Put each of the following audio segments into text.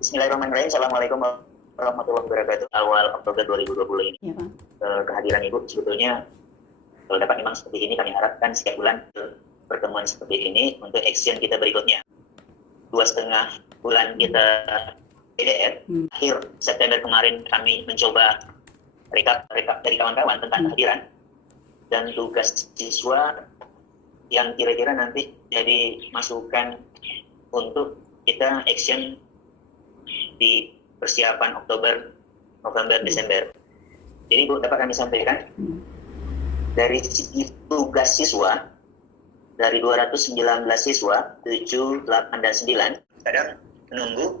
Bismillahirrahmanirrahim. Assalamualaikum warahmatullahi wabarakatuh. Awal Oktober 2020 ini. Ya, Pak. Kehadiran Ibu sebetulnya kalau dapat memang seperti ini, kami harapkan setiap bulan pertemuan seperti ini untuk action kita berikutnya. 2,5 bulan kita PDR. Akhir September kemarin kami mencoba rekap dari kawan-kawan tentang kehadiran dan tugas siswa yang kira-kira nanti jadi masukan untuk kita action di persiapan Oktober, November, Desember. Jadi Bu, dapat kami sampaikan dari tugas siswa dari 219 siswa 7, 8, dan 9 kadang menunggu.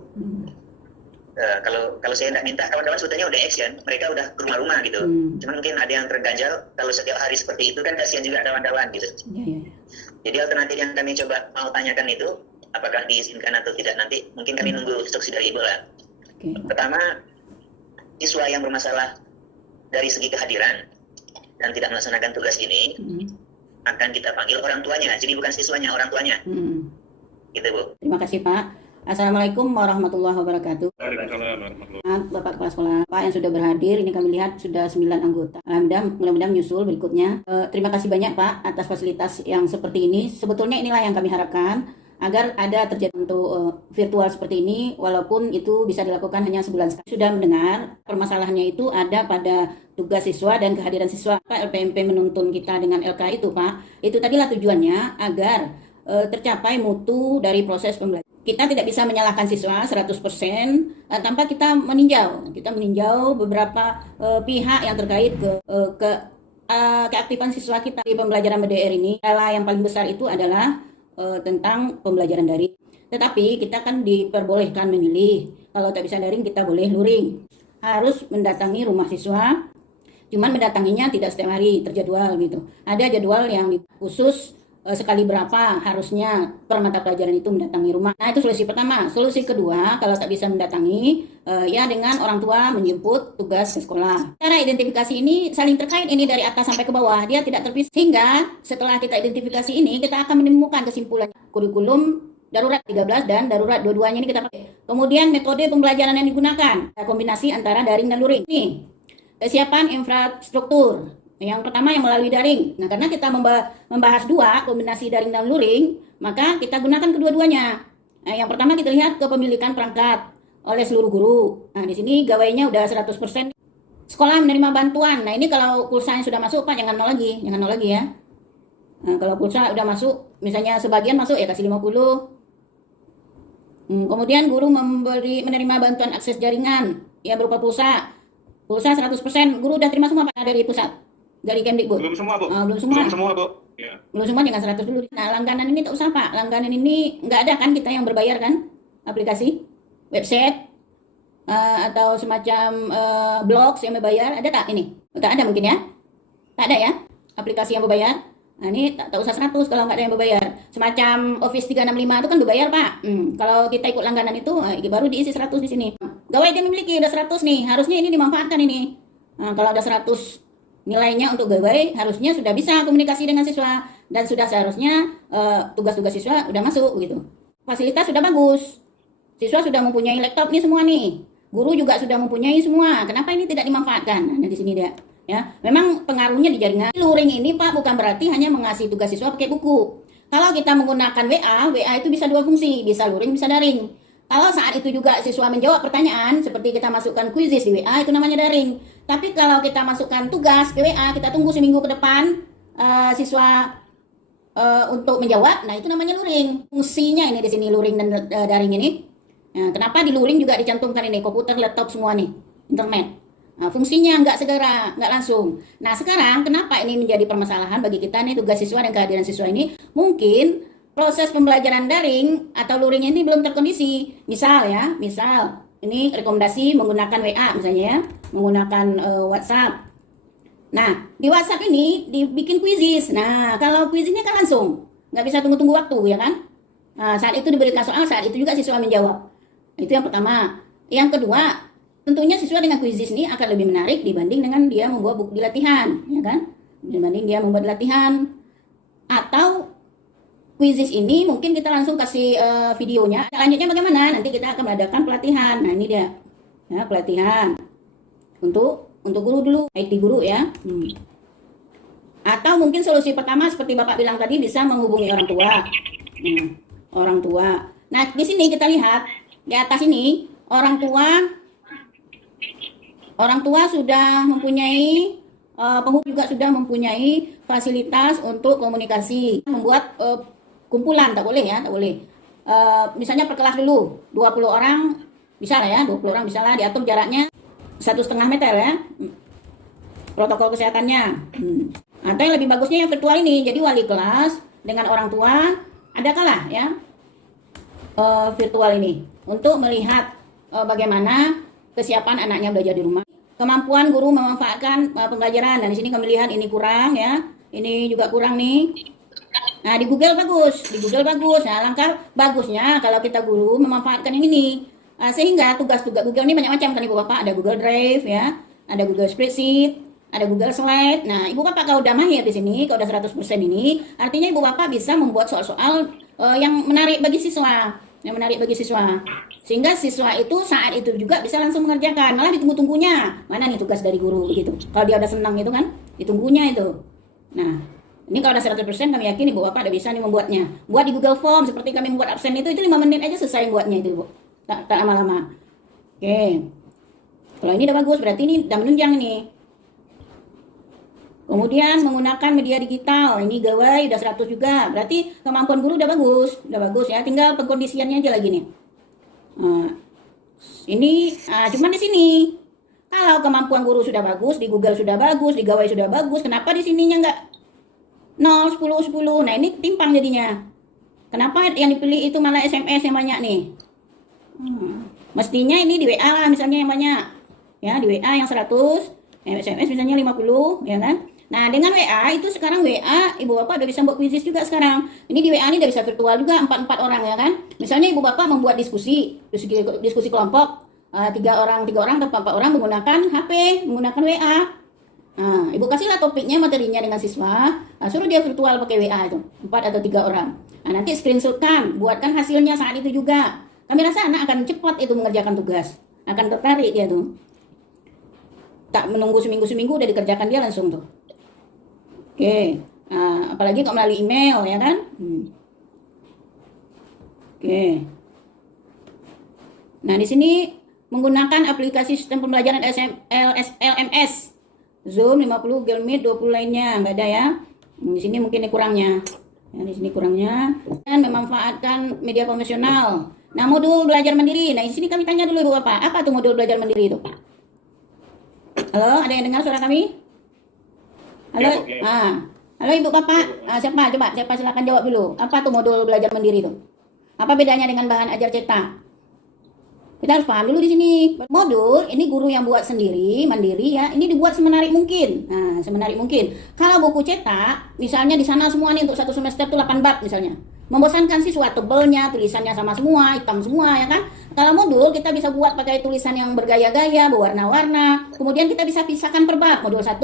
Kalau saya tidak minta, kawan-kawan sebetulnya udah action, mereka udah ke rumah-rumah gitu. Cuman mungkin ada yang terganjal kalau setiap hari seperti itu kan kasihan juga kawan-kawan gitu. Jadi alternatif yang kami coba mau tanyakan itu apakah diizinkan atau tidak, nanti mungkin kami nunggu instruksi dari Ibu lah. Pertama, siswa yang bermasalah dari segi kehadiran dan tidak melaksanakan tugas ini akan kita panggil orang tuanya, jadi bukan siswanya, orang tuanya. Gitu Bu. Terima kasih Pak. Assalamualaikum warahmatullahi wabarakatuh. Bapak Kepala Sekolah, Pak yang sudah berhadir, ini kami lihat sudah 9 anggota. Mudah-mudahan menyusul berikutnya. Terima kasih banyak Pak atas fasilitas yang seperti ini. Sebetulnya inilah yang kami harapkan, agar ada terjadi untuk virtual seperti ini, walaupun itu bisa dilakukan hanya sebulan sekali. Sudah mendengar permasalahannya itu ada pada tugas siswa dan kehadiran siswa. Pak, LPMP menuntun kita dengan LK itu Pak, itu tadilah tujuannya agar tercapai mutu dari proses pembelajaran. Kita tidak bisa menyalahkan siswa 100% tanpa kita meninjau. Kita meninjau beberapa pihak yang terkait ke keaktifan siswa kita di pembelajaran BDR ini. Kendala yang paling besar itu adalah tentang pembelajaran daring. Tetapi kita kan diperbolehkan memilih. Kalau tak bisa daring, kita boleh luring. Harus mendatangi rumah siswa. Cuman mendatanginya tidak setiap hari, terjadwal gitu. Ada jadwal yang khusus sekali berapa harusnya per mata pelajaran itu mendatangi rumah. Nah, itu solusi pertama. Solusi kedua, kalau tak bisa mendatangi, ya dengan orang tua menjemput tugas ke sekolah. Cara identifikasi ini saling terkait, ini dari atas sampai ke bawah, dia tidak terpisah. Sehingga setelah kita identifikasi ini, kita akan menemukan kesimpulan kurikulum darurat 13 dan darurat dua-duanya ini kita pakai. Kemudian metode pembelajaran yang digunakan, kombinasi antara daring dan luring. Nih, kesiapan infrastruktur. Yang pertama yang melalui daring. Nah, karena kita membahas dua, kombinasi daring dan luring, maka kita gunakan kedua-duanya. Nah, yang pertama kita lihat kepemilikan perangkat oleh seluruh guru. Nah, di sini gawainya udah 100%. Sekolah menerima bantuan. Nah, ini kalau pulsanya sudah masuk, Pak, jangan nol lagi ya. Nah, kalau pulsa udah masuk, misalnya sebagian masuk ya kasih 50. Kemudian guru menerima bantuan akses jaringan yang berupa pulsa. Pulsa 100%, guru udah terima semua Pak dari pusat. Dari Kemdikbud. Belum semua, Bu. Belum semua, Bu. Ya. Belum semua, dengan 100 dulu. Nah, langganan ini tak usah, Pak. Langganan ini nggak ada kan kita yang berbayar kan? Aplikasi, website, atau semacam blogs yang berbayar. Ada tak ini? Tak ada mungkin ya? Tak ada ya? Aplikasi yang berbayar. Nah, ini tak usah 100 kalau nggak ada yang berbayar. Semacam Office 365 itu kan berbayar, Pak. Kalau kita ikut langganan itu, baru diisi 100 di sini. Gawai dia memiliki, udah 100 nih. Harusnya ini dimanfaatkan ini. Nah, kalau ada 100 nilainya untuk gawai, harusnya sudah bisa komunikasi dengan siswa dan sudah seharusnya tugas-tugas siswa udah masuk gitu. Fasilitas sudah bagus, siswa sudah mempunyai laptop nih semua nih, guru juga sudah mempunyai semua. Kenapa ini tidak dimanfaatkan? Nah, di sini dia ya. Memang pengaruhnya di jaringan. Luring ini Pak bukan berarti hanya mengasih tugas siswa pakai buku. Kalau kita menggunakan WA itu bisa dua fungsi, bisa luring, bisa daring. Kalau saat itu juga siswa menjawab pertanyaan, seperti kita masukkan kuisis di WA, itu namanya daring. Tapi kalau kita masukkan tugas ke WA, kita tunggu seminggu ke depan siswa untuk menjawab, nah itu namanya luring. Fungsinya ini di sini luring dan daring ini. Nah, kenapa di luring juga dicantumkan ini komputer, laptop semua nih, internet. Nah, fungsinya nggak segera, nggak langsung. Nah sekarang kenapa ini menjadi permasalahan bagi kita nih, tugas siswa dan kehadiran siswa ini? Mungkin proses pembelajaran daring atau luring ini belum terkondisi. Misal ini rekomendasi menggunakan WA misalnya ya, menggunakan WhatsApp. Nah, di WhatsApp ini dibikin kuisis. Nah, kalau kuisisnya kan langsung, nggak bisa tunggu-tunggu waktu ya kan. Nah, saat itu diberikan soal, saat itu juga siswa menjawab. Itu yang pertama. Yang kedua, tentunya siswa dengan kuisis ini akan lebih menarik dibanding dengan dia membuat buku di latihan, ya kan? Dibanding dia membuat latihan atau quizzes ini mungkin kita langsung kasih videonya. Selanjutnya bagaimana? Nanti kita akan mengadakan pelatihan. Nah ini dia, ya, pelatihan untuk guru dulu, IT guru ya. Atau mungkin solusi pertama seperti Bapak bilang tadi bisa menghubungi orang tua. Orang tua. Nah di sini kita lihat di atas ini orang tua sudah mempunyai penghubung juga sudah mempunyai fasilitas untuk komunikasi, membuat kumpulan, tak boleh ya, tak boleh. Misalnya per kelas dulu 20 orang bisa lah ya, 20 orang bisa lah, diatur jaraknya 1,5 meter ya, protokol kesehatannya. Atau yang lebih bagusnya yang virtual ini, jadi wali kelas dengan orang tua ada kalah ya virtual ini untuk melihat bagaimana kesiapan anaknya belajar di rumah. Kemampuan guru memanfaatkan pembelajaran. Dan di sini kami lihat ini kurang ya. Ini juga kurang nih. Nah, di Google bagus. Nah, langkah bagusnya kalau kita guru memanfaatkan yang ini. Sehingga tugas-tugas Google ini banyak macam kan Ibu Bapak. Ada Google Drive ya. Ada Google Spreadsheet. Ada Google Slide. Nah, Ibu Bapak kalau udah mahir di sini, kalau udah 100% ini, artinya Ibu Bapak bisa membuat soal-soal yang menarik bagi siswa. Sehingga siswa itu saat itu juga bisa langsung mengerjakan, malah ditunggu-tunggunya. Mana nih tugas dari guru gitu. Kalau dia udah senang itu kan, ditunggunya itu. Nah, ini kalau udah 100% kami yakin Ibu Bapak udah bisa nih membuatnya. Buat di Google Form seperti kami membuat absen itu 5 menit aja selesai buatnya itu, Bu. Tak lama-lama. Oke. Kalau ini udah bagus berarti ini udah menunjang ini. Kemudian menggunakan media digital, ini gawai udah 100 juga, berarti kemampuan guru udah bagus ya, tinggal pengkondisiannya aja lagi nih. Cuman di sini, kalau kemampuan guru sudah bagus, di Google sudah bagus, di gawai sudah bagus, kenapa di sininya nggak 0, 10, 10? Nah ini timpang jadinya. Kenapa yang dipilih itu malah SMS yang banyak nih? Mestinya ini di WA lah misalnya yang banyak, ya di WA yang 100, SMS misalnya 50, ya kan? Nah, dengan WA itu sekarang WA Ibu Bapak udah bisa buat quizzes juga sekarang. Ini di WA ini udah bisa virtual juga 4 orang ya kan. Misalnya Ibu Bapak membuat diskusi kelompok 3 orang atau 4 orang menggunakan HP, menggunakan WA. Nah, Ibu kasihlah topiknya, materinya dengan siswa, suruh dia virtual pakai WA itu 4 atau 3 orang. Nah, nanti screenshotkan, buatkan hasilnya saat itu juga. Kami rasa anak akan cepat itu mengerjakan tugas, akan tertarik dia tuh. Tak menunggu seminggu udah dikerjakan dia langsung tuh. Oke, apalagi kalau melalui email ya kan. Oke. Nah di sini menggunakan aplikasi sistem pembelajaran LMS, Zoom 50, Google Meet 20 lainnya nggak ada ya. Di sini mungkin ini kurangnya. Ya, di sini kurangnya. Dan memanfaatkan media konvensional. Nah modul belajar mandiri. Nah di sini kami tanya dulu Ibu Bapak, apa tuh modul belajar mandiri itu? Halo, ada yang dengar suara kami? Halo, halo Ibu Bapak, siapa silakan jawab dulu. Apa tuh modul belajar mandiri itu? Apa bedanya dengan bahan ajar cetak? Kita harus paham dulu di sini. Modul ini guru yang buat sendiri, mandiri ya. Ini dibuat semenarik mungkin. Nah, semenarik mungkin. Kalau buku cetak, misalnya di sana semua nih untuk 1 semester tuh 8 bab misalnya. Membosankan siswa, tebelnya, tulisannya sama semua, hitam semua ya kan. Kalau modul kita bisa buat pakai tulisan yang bergaya-gaya, berwarna-warna. Kemudian kita bisa pisahkan per bab. Modul 1,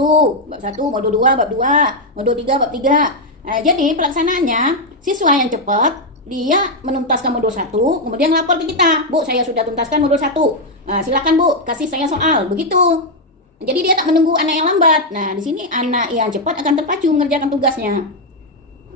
bab 1, modul 2, bab 2, modul 3, bab 3. Nah, jadi pelaksanaannya siswa yang cepat dia menuntaskan modul 1, kemudian lapor ke kita, Bu, saya sudah tuntaskan modul 1. Nah, silakan Bu, kasih saya soal. Begitu. Jadi dia tak menunggu anak yang lambat. Nah, di sini anak yang cepat akan terpacu mengerjakan tugasnya.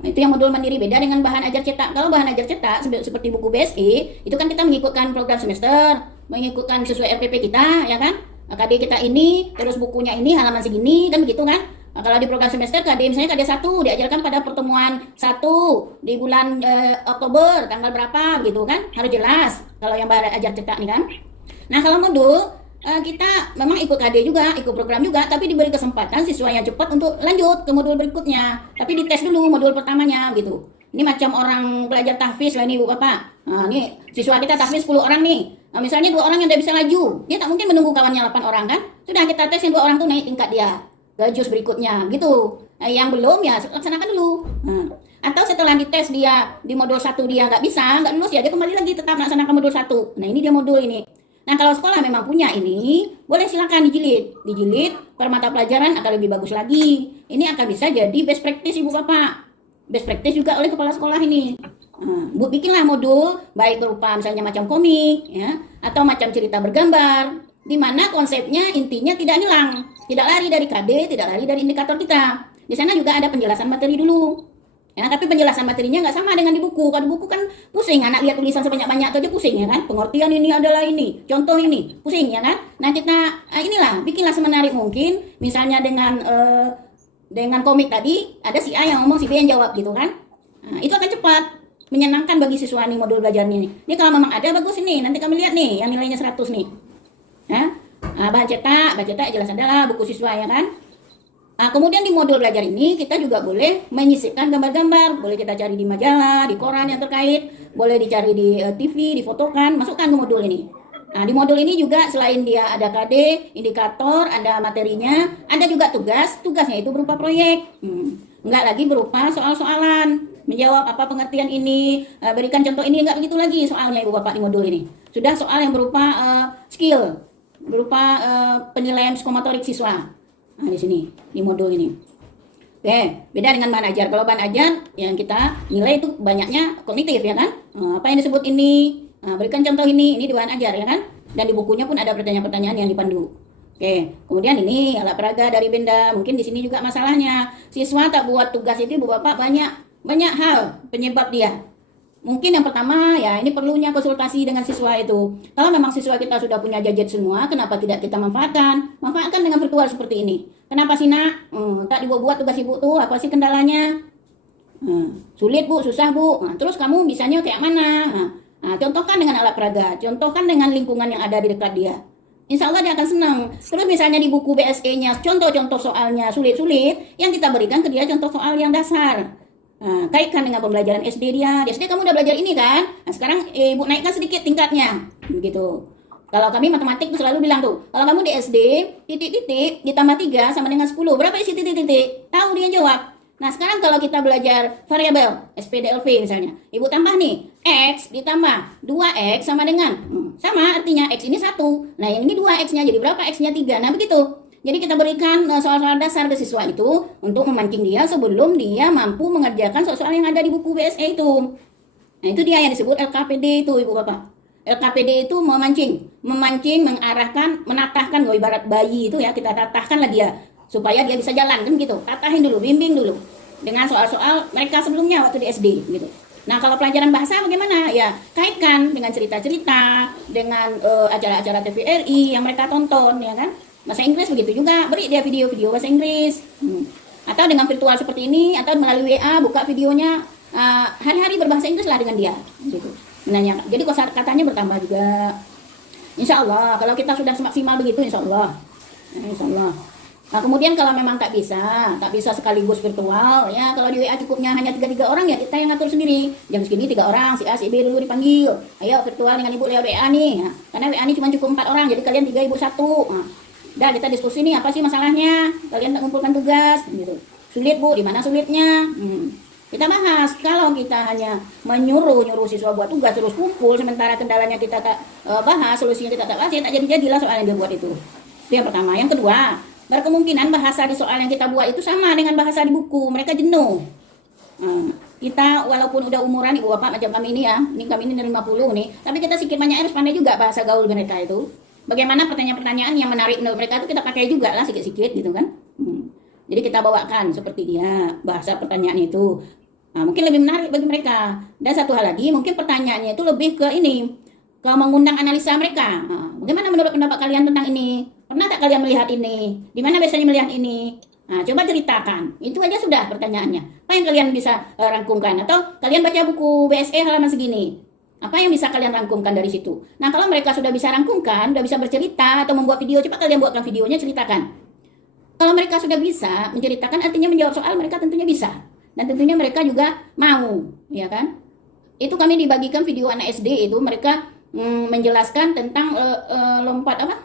Nah, itu yang modul mandiri, beda dengan bahan ajar cetak. Kalau bahan ajar cetak seperti buku BSI, itu kan kita mengikutkan program semester, mengikutkan sesuai RPP kita, ya kan? KD kita ini, terus bukunya ini halaman segini, kan begitu kan? Nah, kalau di program semester KD misalnya KD 1 diajarkan pada pertemuan 1 di bulan Oktober tanggal berapa gitu kan, harus jelas kalau yang bahan ajar cetak nih kan. Nah kalau modul kita memang ikut KD juga, ikut program juga, tapi diberi kesempatan siswa yang cepat untuk lanjut ke modul berikutnya, tapi dites dulu modul pertamanya gitu. Ini macam orang belajar tahfiz lah ini Bu Bapak. Nah ini siswa kita tahfiz 10 orang nih. Nah, misalnya 2 orang yang udah bisa laju, dia tak mungkin menunggu kawannya 8 orang kan. Sudah kita tes yang 2 orang tuh naik tingkat dia ke juz berikutnya gitu. Nah, yang belum ya laksanakan dulu. Nah, atau setelah dites dia di modul 1 dia nggak bisa, nggak lulus ya dia kembali lagi tetap melaksanakan modul 1. Nah ini dia modul ini. Nah kalau sekolah memang punya ini, boleh silakan dijilid per mata pelajaran akan lebih bagus lagi. Ini akan bisa jadi best practice Ibu Bapak. best practice juga oleh kepala sekolah ini. Bikinlah modul baik berupa misalnya macam komik ya, atau macam cerita bergambar, di mana konsepnya intinya tidak hilang, tidak lari dari KD, tidak lari dari indikator kita. Di sana juga ada penjelasan materi dulu. Ya, tapi penjelasan materinya nggak sama dengan di buku. Kalau di buku kan pusing, anak lihat tulisan sebanyak-banyak itu aja pusing ya kan. Pengertian ini adalah ini, contoh ini, pusing ya kan. Nah kita inilah bikinlah semenarik mungkin, misalnya dengan komik tadi ada si A yang ngomong, si B yang jawab gitu kan. Nah, itu akan cepat, menyenangkan bagi siswa nih modul belajarnya nih. Ini kalau memang ada bagus ini, nanti kami lihat nih yang nilainya 100 nih. Ya. Bahan cetak jelas adalah buku siswa ya kan. Kemudian di modul belajar ini kita juga boleh menyisipkan gambar-gambar, boleh kita cari di majalah, di koran yang terkait, boleh dicari di TV, difotokan, masukkan ke modul ini. Nah, di modul ini juga selain dia ada KD, indikator, ada materinya, ada juga tugasnya itu berupa proyek. Enggak lagi berupa soal-soalan, menjawab apa pengertian ini, berikan contoh ini, enggak begitu lagi soalnya Ibu Bapak di modul ini. Sudah soal yang berupa skill, berupa penilaian psikomotorik siswa. Nah, di sini, di modul ini. Oke, beda dengan bahan ajar. Kalau bahan ajar yang kita nilai itu banyaknya kognitif ya kan. Apa yang disebut ini, berikan contoh ini di bahan ajar ya kan. Dan di bukunya pun ada pertanyaan-pertanyaan yang dipandu. Oke, kemudian ini alat peraga dari benda. Mungkin di sini juga masalahnya siswa tak buat tugas itu, Bu Bapak, banyak hal penyebab dia. Mungkin yang pertama ya ini perlunya konsultasi dengan siswa itu. Kalau memang siswa kita sudah punya gadget semua, kenapa tidak kita manfaatkan? Manfaatkan dengan virtual seperti ini. Kenapa sih nak? Tak dibuat tugas ibu tuh, apa sih kendalanya? Sulit Bu, susah Bu. Terus kamu bisanya kayak mana? Contohkan dengan alat peraga, contohkan dengan lingkungan yang ada di dekat dia. Insya Allah dia akan senang. Terus misalnya di buku BSE-nya, contoh-contoh soalnya sulit-sulit, yang kita berikan ke dia contoh soal yang dasar. Kaitkan dengan pembelajaran SD dia. Di SD kamu udah belajar ini kan? Nah, sekarang ibu naikkan sedikit tingkatnya. Begitu. Kalau kami matematik tuh selalu bilang tuh, kalau kamu di SD, titik-titik ditambah 3 sama dengan 10. Berapa isi titik-titik? Tahu dia jawab. Nah, sekarang kalau kita belajar variabel, SPDLV misalnya. Ibu tambah nih, X ditambah 2X sama dengan, sama artinya X ini 1. Nah, yang ini 2X-nya, jadi berapa X-nya 3. Nah, begitu. Jadi kita berikan soal-soal dasar ke siswa itu untuk memancing dia sebelum dia mampu mengerjakan soal-soal yang ada di buku BSE itu. Nah itu dia yang disebut LKPD itu Ibu Bapak. LKPD itu memancing, mengarahkan, menatahkan, ibarat bayi itu ya, kita tatahkanlah dia supaya dia bisa jalan kan gitu. Tatahin dulu, bimbing dulu dengan soal-soal mereka sebelumnya waktu di SD gitu. Nah kalau pelajaran bahasa bagaimana? Ya kaitkan dengan cerita-cerita, dengan acara-acara TVRI yang mereka tonton ya kan. Bahasa Inggris begitu juga, beri dia video-video bahasa Inggris. Atau dengan virtual seperti ini, atau melalui WA, buka videonya, hari-hari berbahasa Inggris lah dengan dia. Gitu. Menanyakan. Jadi kosakatanya bertambah juga. Insya Allah, kalau kita sudah maksimal begitu, insya Allah. Insya Allah. Nah, kemudian kalau memang tak bisa sekaligus virtual, ya kalau di WA cukupnya hanya 3 orang, ya kita yang ngatur sendiri. Jam segini 3 orang, si A, si B dulu dipanggil. Ayo virtual dengan ibu lewat WA nih. Nah, karena WA ini cuma cukup 4 orang, jadi kalian 3, ibu 1. Nah, kita diskusi nih apa sih masalahnya, kalian tak kumpulkan tugas gitu. Sulit Bu, di mana sulitnya? Kita bahas. Kalau kita hanya menyuruh siswa buat tugas terus kumpul, sementara kendalanya kita tak bahas, solusinya kita tak bahas, tak jadi-jadilah soal yang dia buat itu. Itu yang pertama. Yang kedua, berkemungkinan bahasa di soal yang kita buat itu sama dengan bahasa di buku, mereka jenuh. Kita walaupun udah umuran Ibu Bapak macam kami ini ya, ini kami ini 50 nih, tapi kita sedikit banyak harus pandai juga bahasa gaul mereka itu. Bagaimana pertanyaan-pertanyaan yang menarik menurut mereka itu kita pakai juga lah sikit-sikit gitu kan. Jadi kita bawakan seperti dia bahasa pertanyaan itu. Nah, mungkin lebih menarik bagi mereka. Dan satu hal lagi, mungkin pertanyaannya itu lebih ke ini, ke mengundang analisa mereka. Bagaimana menurut pendapat kalian tentang ini? Pernah tak kalian melihat ini? Di mana biasanya melihat ini? Nah, coba ceritakan. Itu aja sudah pertanyaannya. Apa yang kalian bisa rangkumkan? Atau kalian baca buku BSE halaman segini. Apa yang bisa kalian rangkumkan dari situ? Nah, kalau mereka sudah bisa rangkumkan, sudah bisa bercerita atau membuat video, coba kalian buatkan videonya, ceritakan. Kalau mereka sudah bisa menceritakan, artinya menjawab soal, mereka tentunya bisa. Dan tentunya mereka juga mau, ya kan? Itu kami dibagikan video anak SD itu, mereka menjelaskan tentang lompat apa?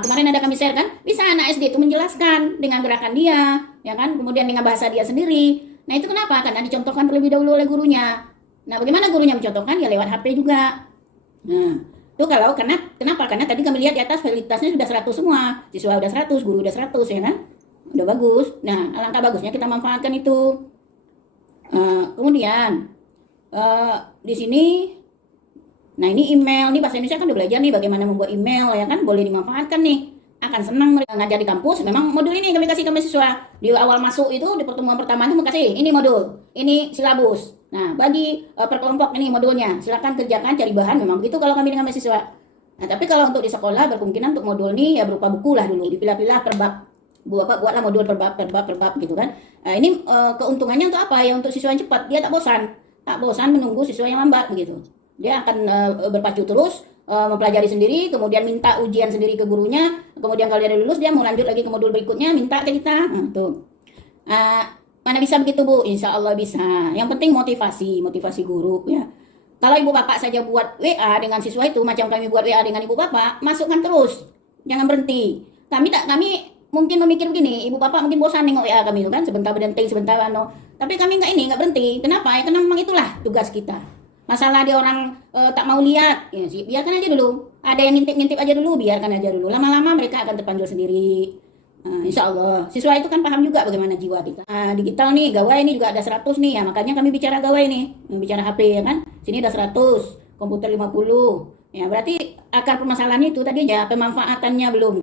Kemarin ada kami share kan? Bisa anak SD itu menjelaskan dengan gerakan dia, ya kan? Kemudian dengan bahasa dia sendiri. Nah, itu kenapa? Karena dicontohkan terlebih dahulu oleh gurunya. Nah, bagaimana gurunya mencontohkan? Ya lewat HP juga. Nah, itu kalau kenapa? Karena tadi kami lihat di atas validitasnya sudah 100 semua. Siswa udah 100, guru udah 100 ya kan? Udah bagus. Nah, alangkah bagusnya kita manfaatkan itu. Kemudian di sini, nah ini email, nih bahasa Indonesia kan udah belajar nih bagaimana membuat email ya kan, boleh dimanfaatkan nih. Akan senang mereka ngajar di kampus. Memang modul ini kami kasih ke mahasiswa di awal masuk itu, di pertemuan pertama itu kasih ini modul, ini silabus. Nah bagi per kelompok ini modulnya, silakan kerjakan, cari bahan. Memang begitu kalau kami dengan mahasiswa. Nah tapi kalau untuk di sekolah berkemungkinan untuk modul ini ya berupa buku lah dulu, dipilah-pilah per bab. Bapak buatlah modul per bab gitu kan. Nah, ini keuntungannya untuk apa ya? Untuk siswa yang cepat, dia tak bosan menunggu siswa yang lambat begitu. Dia akan berpacu terus mempelajari sendiri, kemudian minta ujian sendiri ke gurunya, kemudian kalau dia lulus dia mau lanjut lagi ke modul berikutnya, minta ke kita. Nah, tuh. Mana bisa begitu Bu? Insya Allah bisa. Yang penting motivasi guru ya. Kalau ibu bapak saja buat WA dengan siswa itu, macam kami buat WA dengan ibu bapak, masukkan terus, jangan berhenti. Kami mungkin memikir begini, ibu bapak mungkin bosan nengok WA kami itu kan, sebentar berhenti, sebentar tapi kami nggak berhenti. Kenapa? Ya karena memang itulah tugas kita. Masalah dia orang tak mau lihat, ya sih biarkan aja dulu. Ada yang ngintip aja dulu, biarkan aja dulu. Lama-lama mereka akan terpanggil sendiri. Insya Allah. Siswa itu kan paham juga bagaimana jiwa kita. Digital nih, gawai ini juga ada 100 nih ya. Makanya kami bicara gawai nih, bicara HP ya kan. Sini ada 100, komputer 50. Ya berarti akar permasalahannya itu tadi aja, pemanfaatannya belum.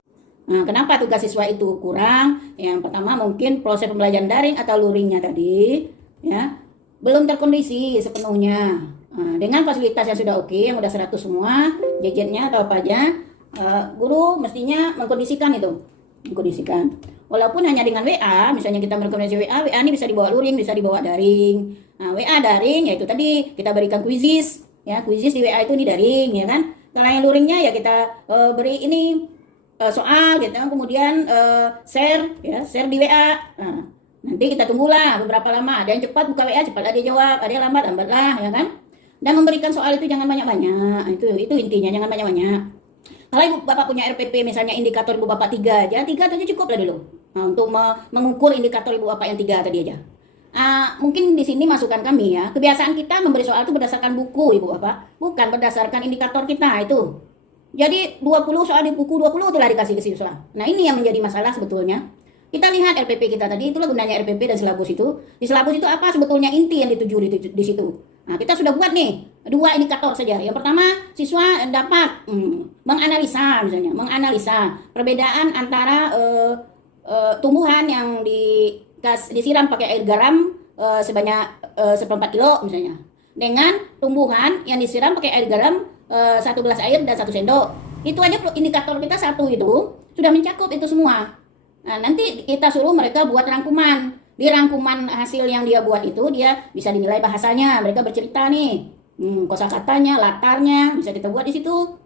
Nah, kenapa tugas siswa itu kurang? Yang pertama mungkin proses pembelajaran daring atau luringnya tadi ya belum terkondisi sepenuhnya. Dengan fasilitas yang sudah oke, yang udah 100 semua, gadgetnya atau apa aja, guru mestinya mengkondisikan itu. Mengkondisikan. Walaupun hanya dengan WA, misalnya kita berkomunikasi WA ini bisa dibawa luring, bisa dibawa daring. Nah, WA daring yaitu tadi kita berikan quizzes, ya, quizzes di WA itu di daring, ya kan? Kalau yang luringnya ya kita beri ini soal gitu, kemudian share di WA. Nah, nanti kita tunggulah beberapa lama. Ada yang cepat buka WA, cepatlah dia jawab, ada yang lambatlah, ya kan? Dan memberikan soal itu jangan banyak-banyak. Itu intinya, jangan banyak-banyak. Kalau ibu bapak punya RPP misalnya indikator ibu bapak 3 aja, 3 aja cukup lah dulu. Nah, untuk mengukur indikator ibu bapak yang 3 tadi aja. Mungkin di sini masukan kami ya. Kebiasaan kita memberi soal itu berdasarkan buku ibu bapak, bukan berdasarkan indikator kita itu. Jadi 20 soal di buku 20 itulah dikasih ke siswa. Nah ini yang menjadi masalah sebetulnya. Kita lihat RPP kita tadi, itulah gunanya RPP dan silabus itu. Di silabus itu apa sebetulnya inti yang dituju di situ. Nah kita sudah buat nih 2 indikator saja. Yang pertama siswa dapat menganalisa misalnya, menganalisa perbedaan antara tumbuhan yang disiram pakai air garam sebanyak 1/4 kilo misalnya, dengan tumbuhan yang disiram pakai air garam 1 gelas air dan 1 sendok. Itu aja indikator kita 1 itu sudah mencakup itu semua. Nah, nanti kita suruh mereka buat rangkuman. Di rangkuman hasil yang dia buat itu dia bisa dinilai bahasanya. Mereka bercerita nih, kosakatanya, latarnya bisa kita buat di situ.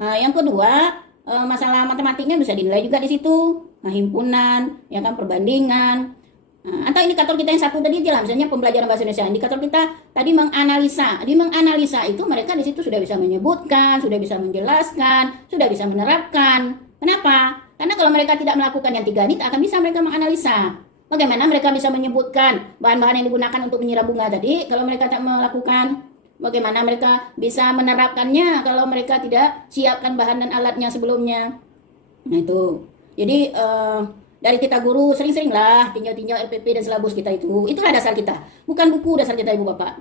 Yang kedua, masalah matematiknya bisa dinilai juga di situ. Nah, himpunan, ya kan, perbandingan. Atau indikator kita yang 1 tadi aja lah, misalnya pembelajaran bahasa Indonesia. Indikator kita tadi menganalisa. Di menganalisa itu mereka di situ sudah bisa menyebutkan, sudah bisa menjelaskan, sudah bisa menerapkan. Kenapa? Karena kalau mereka tidak melakukan yang 3 ini, tak akan bisa mereka menganalisa. Bagaimana mereka bisa menyebutkan bahan-bahan yang digunakan untuk menyiram bunga tadi kalau mereka tak melakukan? Bagaimana mereka bisa menerapkannya kalau mereka tidak siapkan bahan dan alatnya sebelumnya? Nah itu. Jadi dari kita guru sering-seringlah tinjau-tinjau RPP dan silabus kita itu. Itulah dasar kita. Bukan buku dasar kita ibu bapak.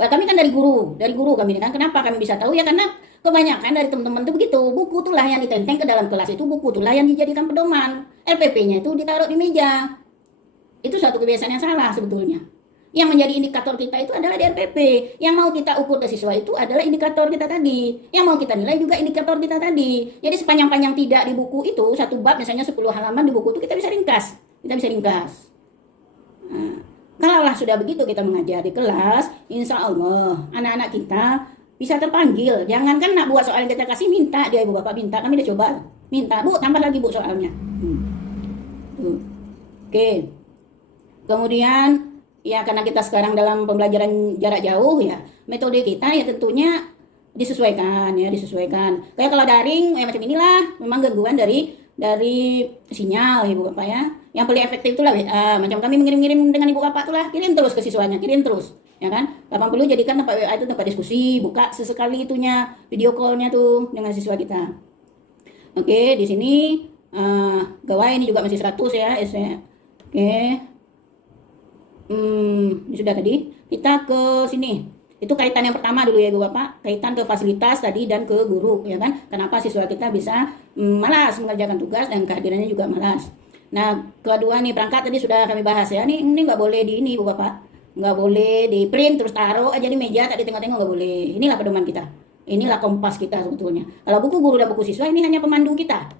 Kami kan dari guru kami kan. Kenapa kami bisa tahu? Ya karena kebanyakan dari teman-teman itu begitu. Buku itulah yang ditenteng ke dalam kelas itu, buku itulah yang dijadikan pedoman. RPP-nya itu ditaruh di meja. Itu suatu kebiasaan yang salah sebetulnya. Yang menjadi indikator kita itu adalah di RPP. Yang mau kita ukur ke siswa itu adalah indikator kita tadi. Yang mau kita nilai juga indikator kita tadi. Jadi sepanjang-panjang tidak di buku itu, 1 bab misalnya 10 halaman di buku itu kita bisa ringkas. Nah, kalaulah sudah begitu kita mengajar di kelas, insya Allah anak-anak kita bisa terpanggil. Jangankan nak buat soal yang kita kasih, minta dia ibu bapak minta. Kami udah coba. Minta, Bu, tambah lagi Bu soalnya. Oke. Kemudian ya karena kita sekarang dalam pembelajaran jarak jauh ya, metode kita ya tentunya disesuaikan. Kayak kalau daring ya macam inilah, memang gangguan dari sinyal ibu bapak ya. Yang paling efektif itulah WA. Macam kami mengirim dengan ibu bapak itulah, kirim terus ke siswanya, ya kan. 80 jadikan tempat WA itu tempat diskusi, buka sesekali itunya video call-nya tuh dengan siswa kita. Oke, di sini gawai ini juga masih 100 ya. Oke. Ini sudah tadi. Kita ke sini. Itu kaitan yang pertama dulu ya Ibu Bapak, kaitan ke fasilitas tadi dan ke guru, ya kan? Kenapa siswa kita bisa malas mengerjakan tugas dan kehadirannya juga malas. Nah, kedua nih perangkat tadi sudah kami bahas ya. Ini nggak boleh di ini Ibu Bapak, nggak boleh di print terus taruh aja di meja, tadi tengok-tengok nggak boleh. Inilah pedoman kita. Inilah kompas kita sebetulnya. Kalau buku guru dan buku siswa ini hanya pemandu kita,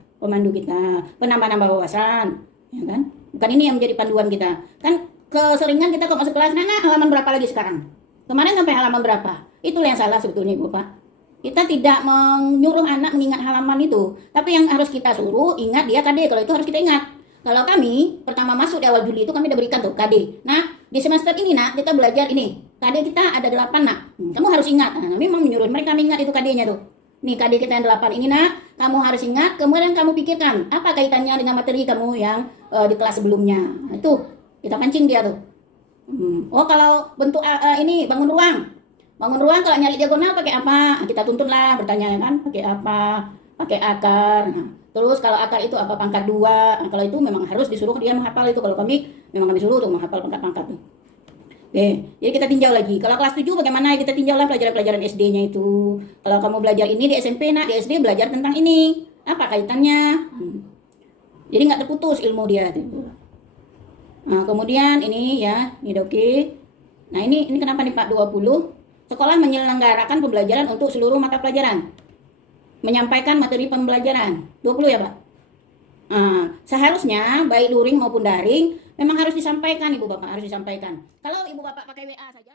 penambah-nambah wawasan, ya kan? Bukan ini yang menjadi panduan kita. Kan keseringan kita kok masuk kelas, nah halaman berapa lagi sekarang? Kemarin sampai halaman berapa? Itulah yang salah sebetulnya Ibu Pak. Kita tidak menyuruh anak mengingat halaman itu, tapi yang harus kita suruh ingat dia KD. Kalau itu harus kita ingat. Kalau kami pertama masuk di awal Juli itu kami udah berikan tuh KD. Nah di semester ini nak kita belajar ini. KD kita ada 8 nak. Kamu harus ingat. Nah, memang menyuruh mereka mengingat itu KD-nya tuh. Nih KD kita yang 8 ini nak, kamu harus ingat. Kemudian kamu pikirkan apa kaitannya dengan materi kamu yang di kelas sebelumnya. Nah, itu kita pancing dia tuh. Oh kalau bentuk ini bangun ruang kalau nyari diagonal pakai apa? Kita tuntun lah bertanya kan, pakai apa? Pakai akar. Nah, terus kalau akar itu apa? Pangkat 2. Nah, kalau itu memang harus disuruh dia menghafal itu. Kalau kami memang kami suruh tuh menghafal pangkat-pangkat tuh. Oke, jadi kita tinjau lagi. Kalau kelas 7 bagaimana? Kita tinjau lah pelajaran-pelajaran SD-nya itu. Kalau kamu belajar ini di SMP, nah di SD belajar tentang ini. Apa kaitannya? Jadi nggak terputus ilmu dia tuh. Nah, kemudian ini ya, ini oke. Nah, ini kenapa nih Pak 20? Sekolah menyelenggarakan pembelajaran untuk seluruh mata pelajaran. Menyampaikan materi pembelajaran. 20 ya, Pak? Nah, seharusnya baik luring maupun daring memang harus disampaikan Ibu Bapak, harus disampaikan. Kalau Ibu Bapak pakai WA saja